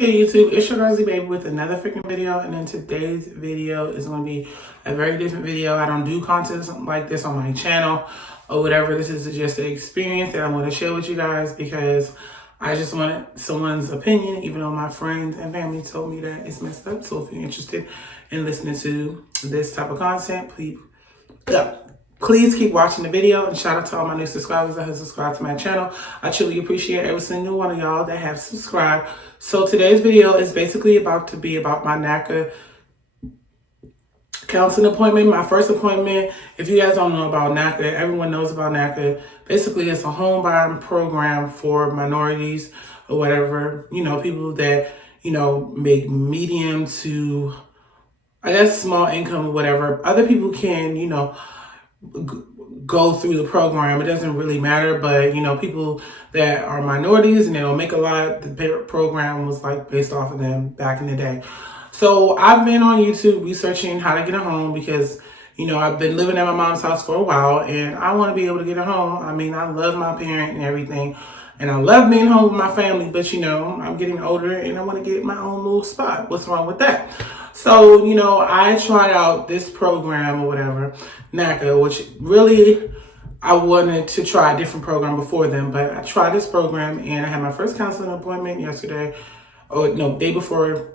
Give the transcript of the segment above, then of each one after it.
Hey YouTube, it's your girl Z Baby with another freaking video, and then today's video is going to be a very different video. I don't do content like this on my channel or whatever. This is just an experience that I want to share with you guys because I just wanted someone's opinion, even though my friends and family told me that it's messed up. So if you're interested in listening to this type of content, please keep watching the video, and shout out to all my new subscribers that have subscribed to my channel. I truly appreciate every single one of y'all that have subscribed. So today's video is basically about my NACA counseling appointment, my first appointment. If you guys don't know about NACA, everyone knows about NACA. Basically, it's a home buying program for minorities or whatever, people that, make medium to, I guess, small income or whatever. Other people can, go through the program. It doesn't really matter, but people that are minorities and they don't make a lot, the program was like based off of them back in the day. So I've been on YouTube researching how to get a home because I've been living at my mom's house for a while and I want to be able to get a home. I mean, I love my parent and everything, and I love being home with my family, but I'm getting older and I want to get my own little spot. What's wrong with that? So, I tried out this program or whatever, NACA, which really I wanted to try a different program before then, but I tried this program and I had my first counseling appointment yesterday, day before.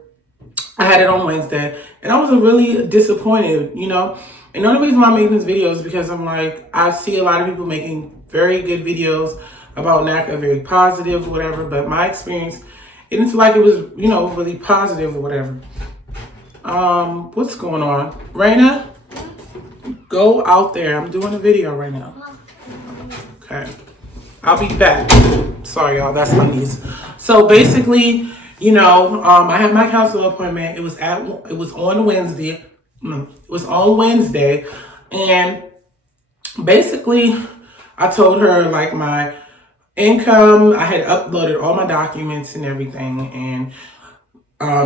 I had it on Wednesday and I was really disappointed, And the only reason why I'm making this video is because I'm like, I see a lot of people making very good videos about NACA, very positive, whatever, but my experience, it didn't feel like it was, really positive or whatever. What's going on? Raina, go out there. I'm doing a video right now. Okay. I'll be back. Sorry, y'all. That's my niece. So basically, I had my counselor appointment. It was on Wednesday. It was on Wednesday. And basically, I told her like my income. I had uploaded all my documents and everything. And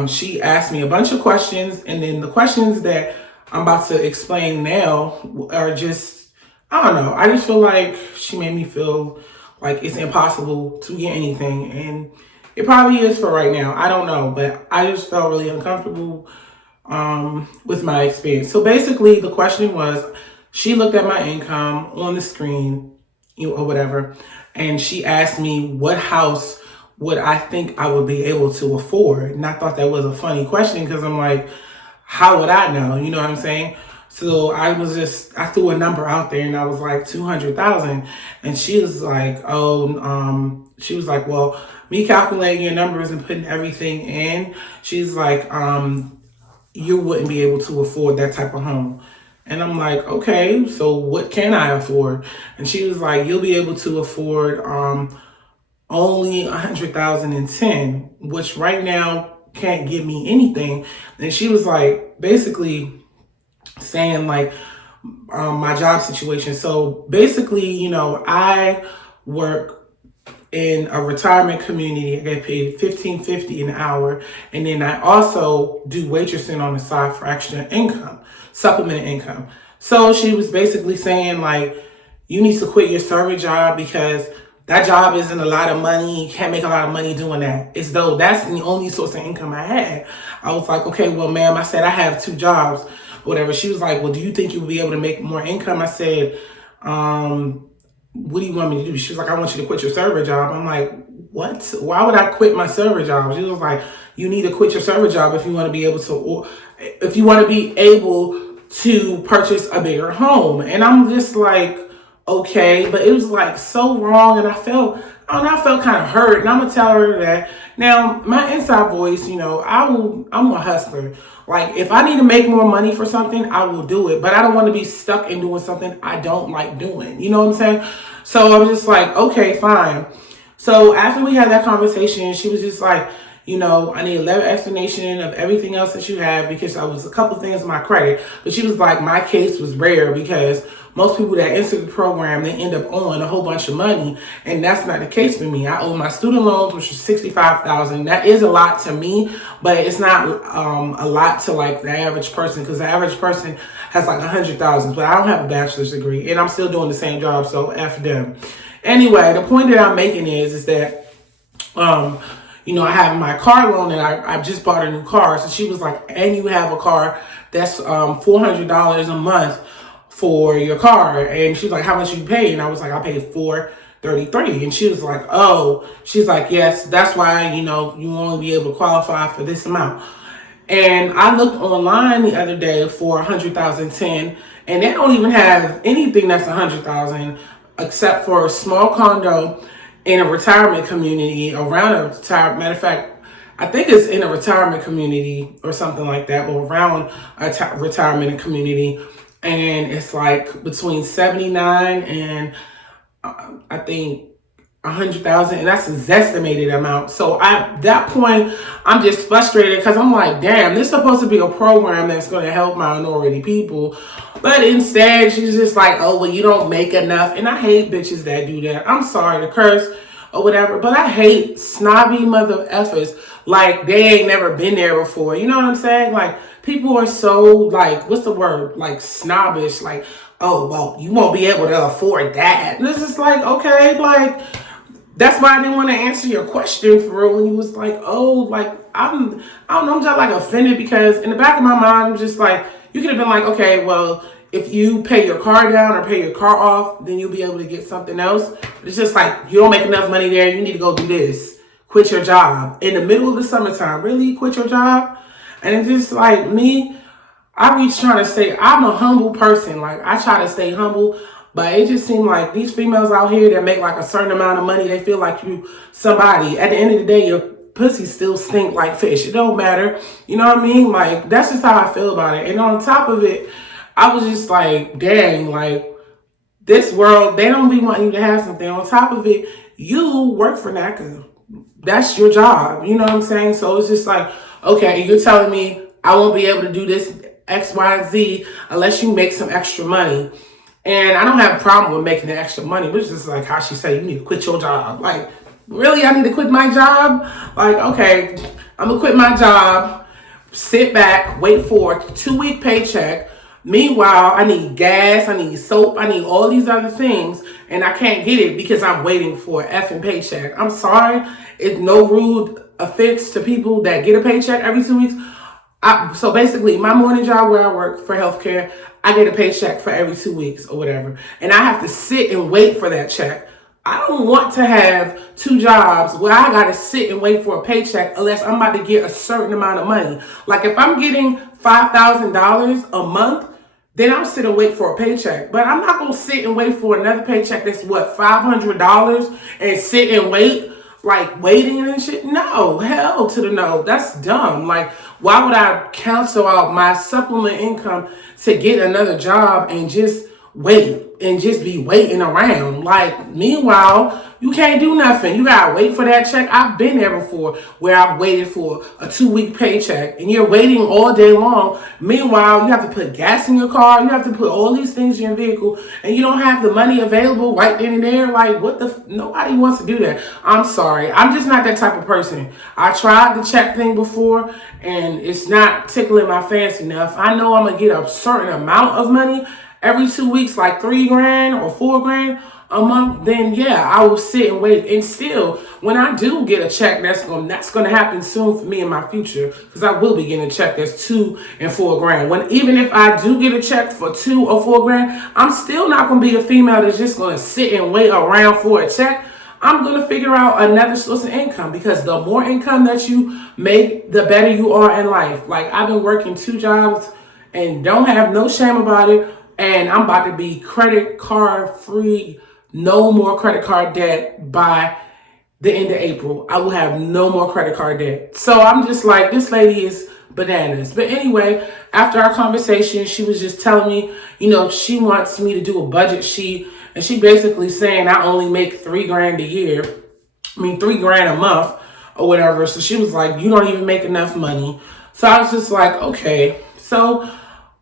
she asked me a bunch of questions, and then the questions that I'm about to explain now are just, I don't know. I just feel like she made me feel like it's impossible to get anything, and it probably is for right now. I don't know, but I just felt really uncomfortable with my experience. So basically, the question was, she looked at my income on the screen, or whatever, and she asked me what house would I think I would be able to afford. And I thought that was a funny question because I'm like, how would I know? You know what I'm saying? So I threw a number out there and I was like 200,000. And she was like, well, me calculating your numbers and putting everything in, she's like, you wouldn't be able to afford that type of home. And I'm like, okay, so what can I afford? And she was like, you'll be able to afford, only 100,010, which right now can't give me anything. And she was like, basically saying like, my job situation. So basically, I work in a retirement community. I get paid $15.50 an hour. And then I also do waitressing on the side for extra income, supplemental income. So she was basically saying like, you need to quit your server job because that job isn't a lot of money. You can't make a lot of money doing that. As though that's the only source of income I had. I was like, okay, well, ma'am, I said I have 2 jobs, whatever. She was like, well, do you think you'll be able to make more income? I said, what do you want me to do? She was like, I want you to quit your server job. I'm like, what? Why would I quit my server job? She was like, you need to quit your server job if you want to be able to, or if you want to be able to purchase a bigger home. And I'm just like, okay, but it was like so wrong, and I felt kind of hurt, and I'm gonna tell her that. Now, my inside voice, I'm a hustler. Like, if I need to make more money for something, I will do it, but I don't want to be stuck in doing something I don't like doing. You know what I'm saying? So I was just like, okay, fine. So after we had that conversation, she was just like, I need a letter explanation of everything else that you have because I was a couple things in my credit. But she was like, my case was rare because most people that enter the program, they end up owing a whole bunch of money. And that's not the case for me. I owe my student loans, which is $65,000. That is a lot to me, but it's not a lot to like the average person, because the average person has like 100,000. But I don't have a bachelor's degree and I'm still doing the same job. So F them. Anyway, the point that I'm making is that, I have my car loan and I just bought a new car. So she was like, and you have a car that's $400 a month for your car. And she's like, how much you pay? And I was like, I paid $433. And she was like, oh, she's like, yes, that's why, you won't be able to qualify for this amount. And I looked online the other day for 100,010, and they don't even have anything that's 100,000 except for a small condo in a retirement community around a retirement. Matter of fact, I think it's in a retirement community or something like that, or around a retirement community, and it's like between 79 and I think 100,000, and that's a zestimated amount. So at that point, I'm just frustrated because I'm like, damn, this is supposed to be a program that's going to help minority people, but instead she's just like, oh, well, you don't make enough. And I hate bitches that do that. I'm sorry to curse or whatever, but I hate snobby mother effers like they ain't never been there before. You know what I'm saying? Like, people are so, like, what's the word? Like, snobbish. Like, oh, well, you won't be able to afford that. And it's just like, okay, like, that's why I didn't want to answer your question for real when you was like, oh, like, I don't know, I'm just like offended because in the back of my mind, I'm just like, you could have been like, okay, well, if you pay your car down or pay your car off, then you'll be able to get something else. But it's just like, you don't make enough money there, you need to go do this. Quit your job. In the middle of the summertime, really? Quit your job? And it's just like me, I be trying to say, I'm a humble person. Like, I try to stay humble. But it just seemed like these females out here that make like a certain amount of money, they feel like you somebody. At the end of the day, your pussy still stink like fish. It don't matter. You know what I mean? Like, that's just how I feel about it. And on top of it, I was just like, dang, like, this world, they don't be wanting you to have something. On top of it, you work for NACA. That's your job. You know what I'm saying? So it's just like, okay, you're telling me I won't be able to do this X, Y, and Z unless you make some extra money. And I don't have a problem with making the extra money, which is like how she said, you need to quit your job. Like, really? I need to quit my job? Like, okay, I'm going to quit my job, sit back, wait for a 2-week paycheck. Meanwhile, I need gas, I need soap, I need all these other things, and I can't get it because I'm waiting for an effing paycheck. I'm sorry. It's no rude offense to people that get a paycheck every 2 weeks. So basically, my morning job where I work for healthcare, I get a paycheck for every 2 weeks or whatever. And I have to sit and wait for that check. I don't want to have 2 jobs where I got to sit and wait for a paycheck unless I'm about to get a certain amount of money. Like, if I'm getting $5,000 a month, then I'll sit and wait for a paycheck. But I'm not going to sit and wait for another paycheck that's, $500 and sit and wait, like waiting and shit. No, hell to the no. That's dumb. Like, why would I cancel out my supplement income to get another job and just wait and just be waiting around? Like, meanwhile, you can't do nothing. You gotta wait for that check. I've been there before where I've waited for a 2-week paycheck and you're waiting all day long. Meanwhile, you have to put gas in your car. You have to put all these things in your vehicle and you don't have the money available right then and there. Like, what the nobody wants to do that. I'm sorry. I'm just not that type of person. I tried the check thing before and it's not tickling my fancy enough. I know I'm gonna get a certain amount of money every 2 weeks, like $3,000 or $4,000 a month, then yeah, I will sit and wait. And still, when I do get a check, that's gonna happen soon for me in my future, because I will be getting a check that's $2,000 and $4,000. When even if I do get a check for $2,000 or $4,000, I'm still not gonna be a female that's just gonna sit and wait around for a check. I'm gonna figure out another source of income, because the more income that you make, the better you are in life. Like, I've been working 2 jobs and don't have no shame about it. And I'm about to be credit card free, no more credit card debt by the end of April. I will have no more credit card debt. So I'm just like, this lady is bananas. But anyway, after our conversation, she was just telling me, she wants me to do a budget sheet. And she basically saying I only make $3,000 a year. $3,000 a month or whatever. So she was like, you don't even make enough money. So I was just like, okay. So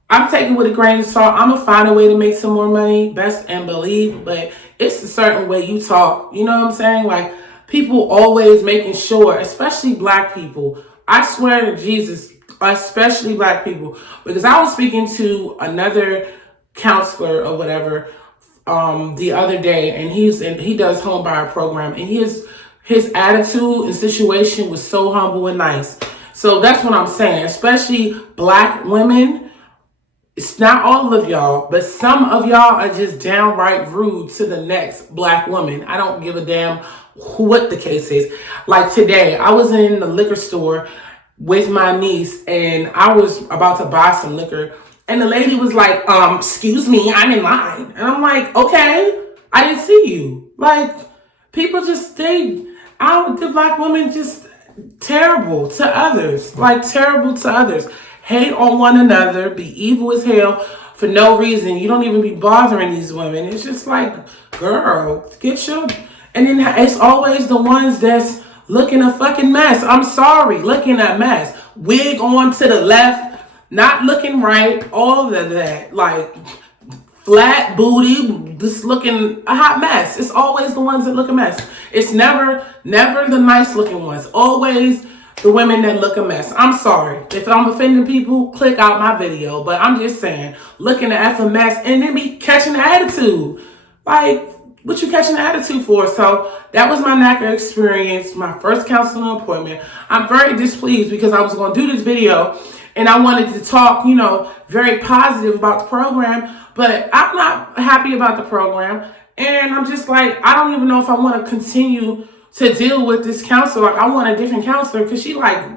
I'm taking it with a grain of salt. I'm going to find a way to make some more money, best and believe, but it's a certain way you talk. You know what I'm saying? Like, people always making sure, especially black people. I swear to Jesus, especially black people, because I was speaking to another counselor or whatever the other day, and he does home buyer program, and his attitude and situation was so humble and nice. So that's what I'm saying, especially black women. It's not all of y'all, but some of y'all are just downright rude to the next black woman. I don't give a damn what the case is. Like today, I was in the liquor store with my niece and I was about to buy some liquor. And the lady was like, excuse me, I'm in line. And I'm like, okay, I didn't see you. Like, people just, the black women just terrible to others. Like, terrible to others. Hate on one another, be evil as hell for no reason. You don't even be bothering these women. It's just like, girl, get your... And then it's always the ones that's looking a fucking mess. I'm sorry, looking a mess. Wig on to the left, not looking right, all of that. Like, flat booty, just looking a hot mess. It's always the ones that look a mess. It's never the nice looking ones. Always the women that look a mess. I'm sorry. If I'm offending people, click out my video. But I'm just saying, looking at a mess and then be catching the attitude. Like, what you catching the attitude for? So that was my NACA experience, my first counseling appointment. I'm very displeased because I was going to do this video and I wanted to talk, very positive about the program, but I'm not happy about the program. And I'm just like, I don't even know if I want to continue to deal with this counselor. Like, I want a different counselor because she like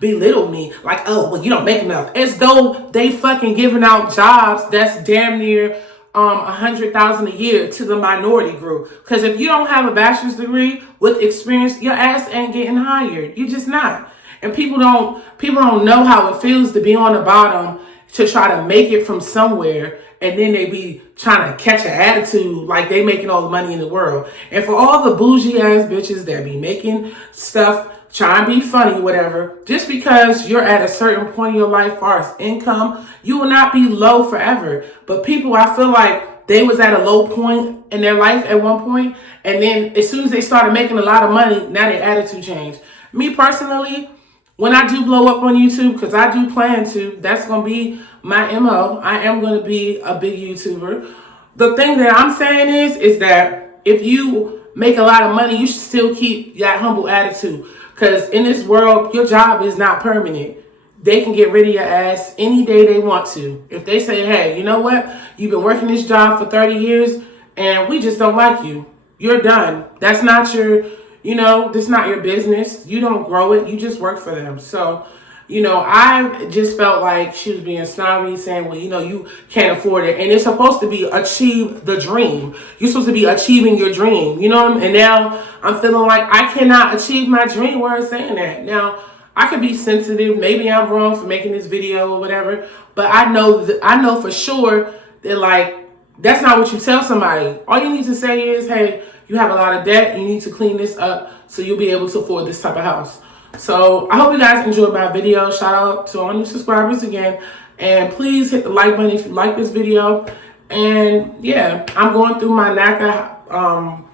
belittled me. Like, oh, well, you don't make enough. As though they fucking giving out jobs that's damn near $100,000 a year to the minority group. Because if you don't have a bachelor's degree with experience, your ass ain't getting hired. You're just not. And people don't know how it feels to be on the bottom to try to make it from somewhere, and then they be trying to catch an attitude like they making all the money in the world. And for all the bougie ass bitches that be making stuff, trying to be funny, whatever, just because you're at a certain point in your life as far as income, you will not be low forever. But people, I feel like they was at a low point in their life at one point, and then as soon as they started making a lot of money, now their attitude changed. Me personally, when I do blow up on YouTube, because I do plan to, that's going to be my MO. I am going to be a big YouTuber. The thing that I'm saying is that if you make a lot of money, you should still keep that humble attitude. Because in this world, your job is not permanent. They can get rid of your ass any day they want to. If they say, hey, you know what? You've been working this job for 30 years and we just don't like you. You're done. That's not your... this not your business. You don't grow it. You just work for them. So, I just felt like she was being snobby, saying, well, you can't afford it. And it's supposed to be achieve the dream. You're supposed to be achieving your dream. You know what I mean? And now I'm feeling like I cannot achieve my dream where I'm saying that. Now, I could be sensitive. Maybe I'm wrong for making this video or whatever. But I know for sure that, like, that's not what you tell somebody. All you need to say is, hey, you have a lot of debt. You need to clean this up so you'll be able to afford this type of house. So I hope you guys enjoyed my video. Shout out to all new subscribers again. And please hit the like button if you like this video. And yeah, I'm going through my NACA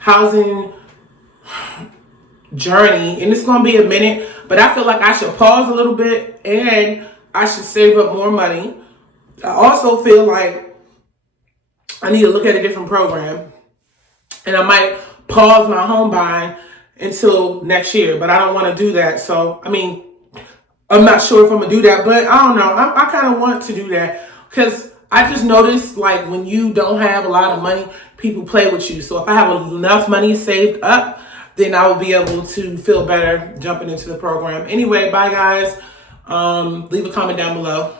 housing journey. And it's going to be a minute. But I feel like I should pause a little bit and I should save up more money. I also feel like I need to look at a different program. And I might pause my home buying until next year, but I don't want to do that. So, I'm not sure if I'm going to do that, but I don't know. I kind of want to do that because I just noticed, like, when you don't have a lot of money, people play with you. So if I have enough money saved up, then I will be able to feel better jumping into the program. Anyway, bye, guys. Leave a comment down below.